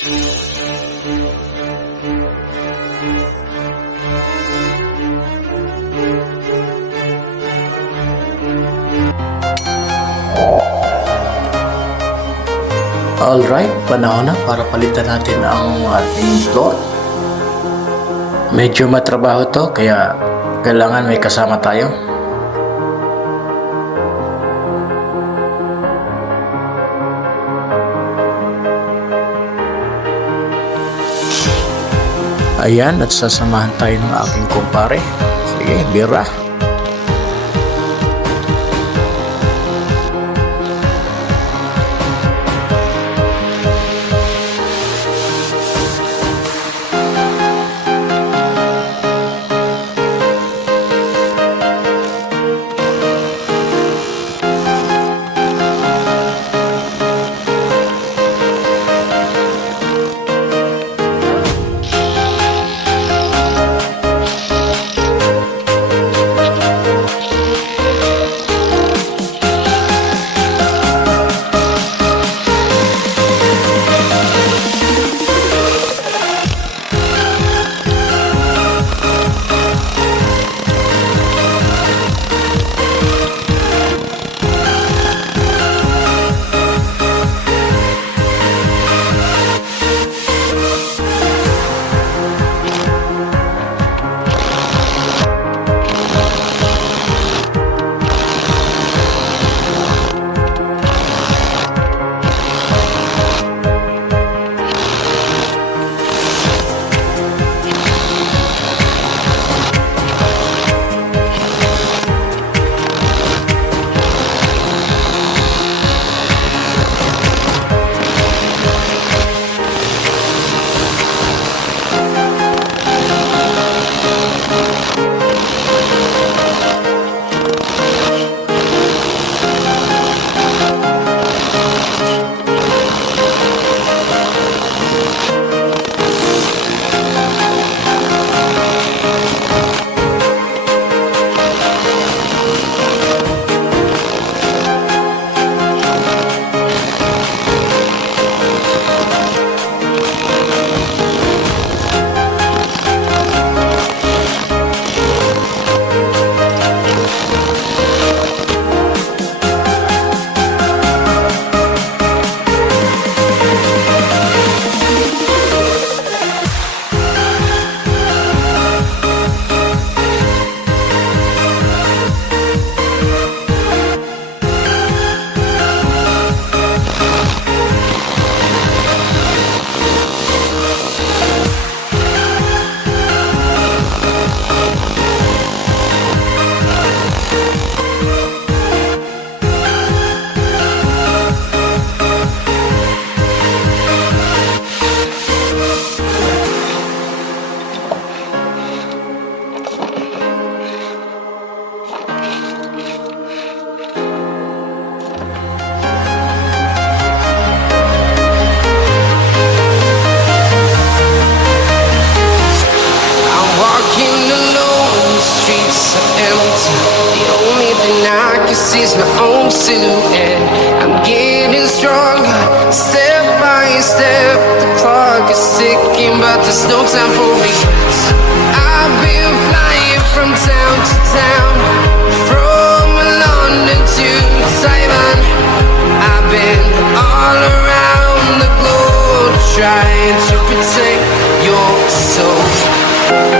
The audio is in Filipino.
Alright, panahon na para palitan natin ang ating floor. Medyo matrabaho to, kaya kailangan may kasama tayo. Ayan, at sasamahan tayo ng aking kumpare. Sige, bira. Is my own silhouette. I'm getting stronger, step by step. The clock is ticking, but there's no time for me. I've been flying from town to town, from London to Taiwan. I've been all around the globe trying to protect your soul.